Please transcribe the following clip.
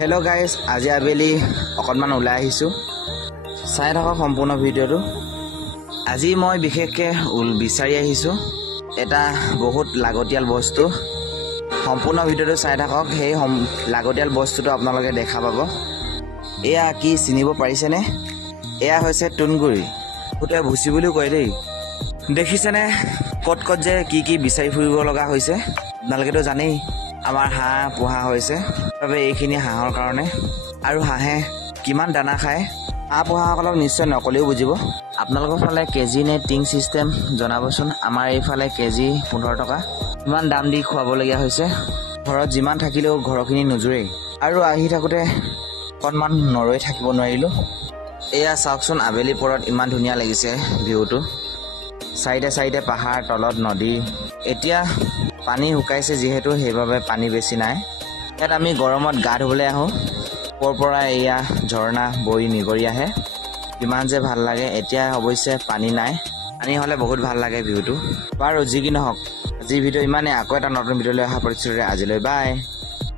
Hello guys, आज आबेली अकनमान उলাই আহিছো চাই থাকক সম্পূৰ্ণ ভিডিওটো। আজি মই বিশেষকে বিচাৰি আহিছো এটা বহুত লাগতিয়াল বস্তু। সম্পূৰ্ণ ভিডিওটো চাই থাকক, সেই লাগতিয়াল বস্তুটো আপোনালোকে দেখা পাব। এয়া কি চিনিব পাৰিছেনে? এয়া হৈছে তুনগুৰি, ফুটে ভুচি বুলি কয় দেই। দেখিছেনে কত কত যে কি বিচাৰি ফুৰিব লগা হৈছে? আপোনালোকেতো জানেই আমাৰ হাঁহ পোহা হৈছে, বাবে এইখিনি হাঁহৰ কাৰণে। আৰু হাঁহে কিমান দানা খায় হাঁহ পোহাসকলক নিশ্চয় নকলেও বুজিব। আপোনালোকৰ ফালে কেজি নে টিং চিষ্টেম জনাবচোন। আমাৰ এইফালে কেজি 15 টকা। ইমান দাম দি খুৱাবলগীয়া হৈছে, ঘৰত যিমান থাকিলেও ঘৰখিনি নুজুৰেই। আৰু আহি থাকোঁতে অকণমান নৰৈ থাকিব নোৱাৰিলোঁ। এয়া চাওকচোন, আবেলি পৰত ইমান ধুনীয়া লাগিছে ভিউটো। চাইডে চাইডে পাহাৰ, তলত নদী। এতিয়া পানী শুকাইছে যিহেতু, সেইবাবে পানী বেছি নাই। ইয়াত আমি গৰমত গা ধুবলৈ আহোঁ। ওপৰৰ পৰা এয়া ঝৰ্ণা বৈ নিগৰি আহে, কিমান যে ভাল লাগে। এতিয়া অৱশ্যে পানী নাই, পানী হ'লে বহুত ভাল লাগে ভিউটো। বাৰু যি কি নহওক, আজিৰ ভিডিঅ' ইমানে। আকৌ এটা নতুন ভিডিঅ'লৈ অহা প্ৰতিশ্ৰুতিৰে আজিলৈ বাই।